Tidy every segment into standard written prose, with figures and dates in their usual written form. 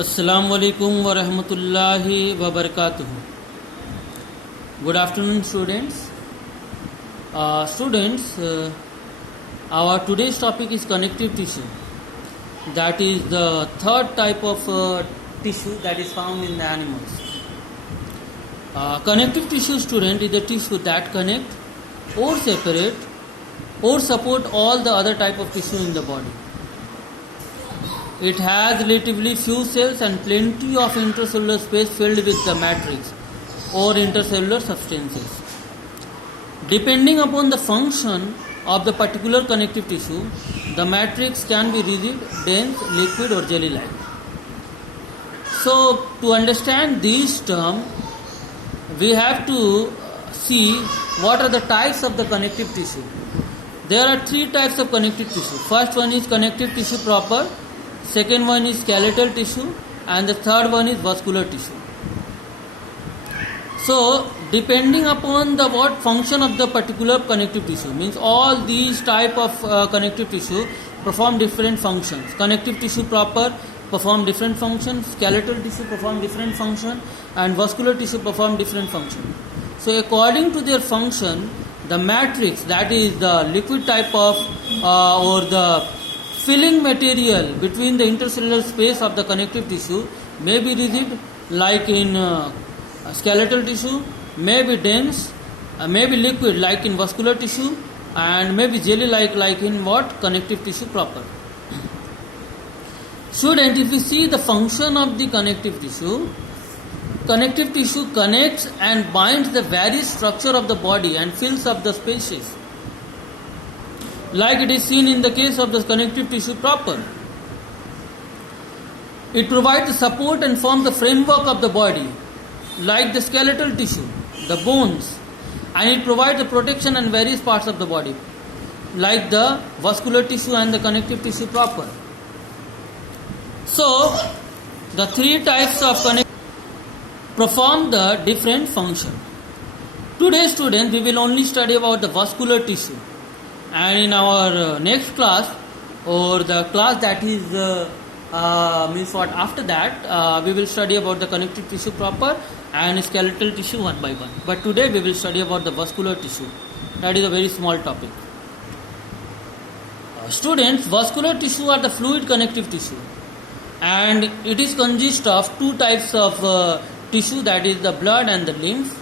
Assalamu alaikum wa rahmatullahi wa barakatuh. Good afternoon, students. Our today's topic is connective tissue. That is the third type of tissue that is found in the animals. Connective tissue, student, is the tissue that connect or separate or support all the other type of tissue in the body. It has relatively few cells and plenty of intracellular space filled with the matrix or intercellular substances. Depending upon the function of the particular connective tissue, the matrix can be rigid, dense, liquid or jelly-like. So, to understand these terms, we have to see what are the types of the connective tissue. There are three types of connective tissue. First one is connective tissue proper. Second one is skeletal tissue, and the third one is vascular tissue. So, depending upon the what function of the particular connective tissue, means all these type of connective tissue perform different functions. Connective tissue proper perform different functions, skeletal tissue perform different function, and vascular tissue perform different function. So, according to their function, the matrix, that is the liquid type of or the filling material between the intercellular space of the connective tissue may be rigid, like in skeletal tissue, may be dense, may be liquid, like in vascular tissue, and may be jelly-like in what? Connective tissue proper. Student, if we see the function of the connective tissue connects and binds the various structure of the body and fills up the spaces, like it is seen in the case of the connective tissue proper. It provides the support and forms the framework of the body, like the skeletal tissue, the bones, and it provides the protection in various parts of the body, like the vascular tissue and the connective tissue proper. So, the three types of connective perform the different function. Today, students, we will only study about the vascular tissue. And in our next class, or the class that is means what after that, we will study about the connective tissue proper and skeletal tissue one by one. But today we will study about the vascular tissue. That is a very small topic. Students, vascular tissue are the fluid connective tissue, and it is consist of two types of tissue, that is the blood and the lymph.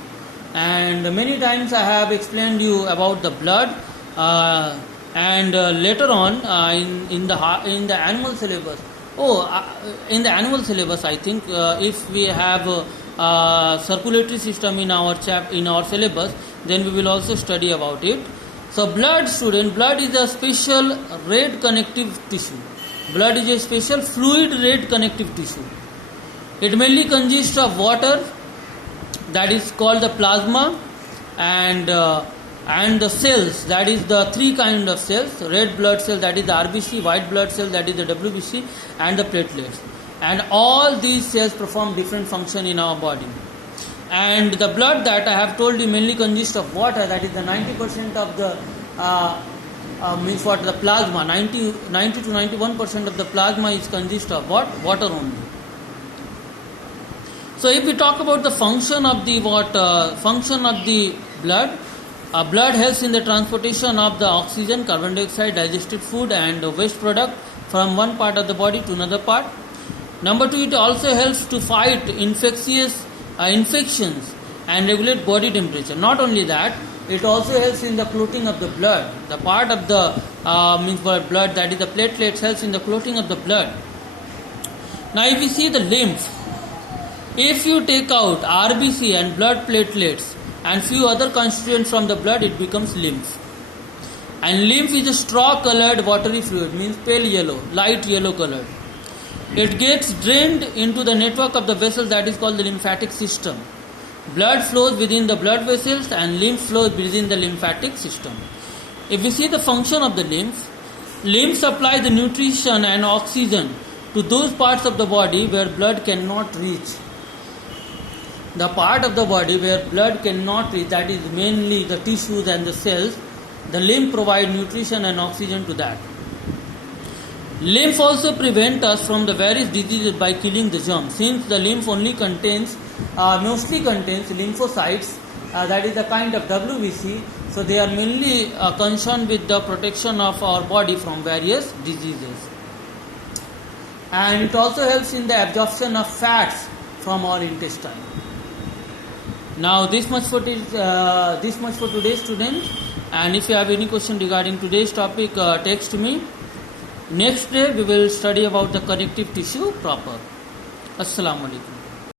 And many times I have explained you about the blood. And later on in the annual syllabus, in the annual syllabus, I think if we have circulatory system in our syllabus, then we will also study about it. So, blood, student, blood is a special red connective tissue. Blood is a special fluid red connective tissue. It mainly consists of water, that is called the plasma, and the cells, that is the three kind of cells: red blood cell, that is the RBC; white blood cell, that is the WBC; and the platelets. And all these cells perform different function in our body. And the blood that I have told you mainly consists of water, that is the 90% of the means what, the plasma, 90 to 91% of the plasma is consist of what? Water only. So if we talk about the function of the function of the blood, blood helps in the transportation of the oxygen, carbon dioxide, digested food and waste product from one part of the body to another part. Number two, it also helps to fight infections and regulate body temperature. Not only that, it also helps in the clotting of the blood. The part of the blood, that is the platelets, helps in the clotting of the blood. Now if you see the lymph, if you take out RBC and blood platelets and few other constituents from the blood, it becomes lymph. And lymph is a straw colored watery fluid, means pale yellow, light yellow colored. It gets drained into the network of the vessels, that is called the lymphatic system. Blood flows within the blood vessels and lymph flows within the lymphatic system. If we see the function of the lymph supplies the nutrition and oxygen to those parts of the body where blood cannot reach. The part of the body where blood cannot reach, that is mainly the tissues and the cells, the lymph provide nutrition and oxygen to that. Lymph also prevent us from the various diseases by killing the germs. Since the lymph only mostly contains lymphocytes, that is a kind of WBC, so they are mainly concerned with the protection of our body from various diseases. And it also helps in the absorption of fats from our intestine. Now this much for today's students. And if you have any question regarding today's topic, text me. Next day we will study about the connective tissue proper. Assalamu alaikum.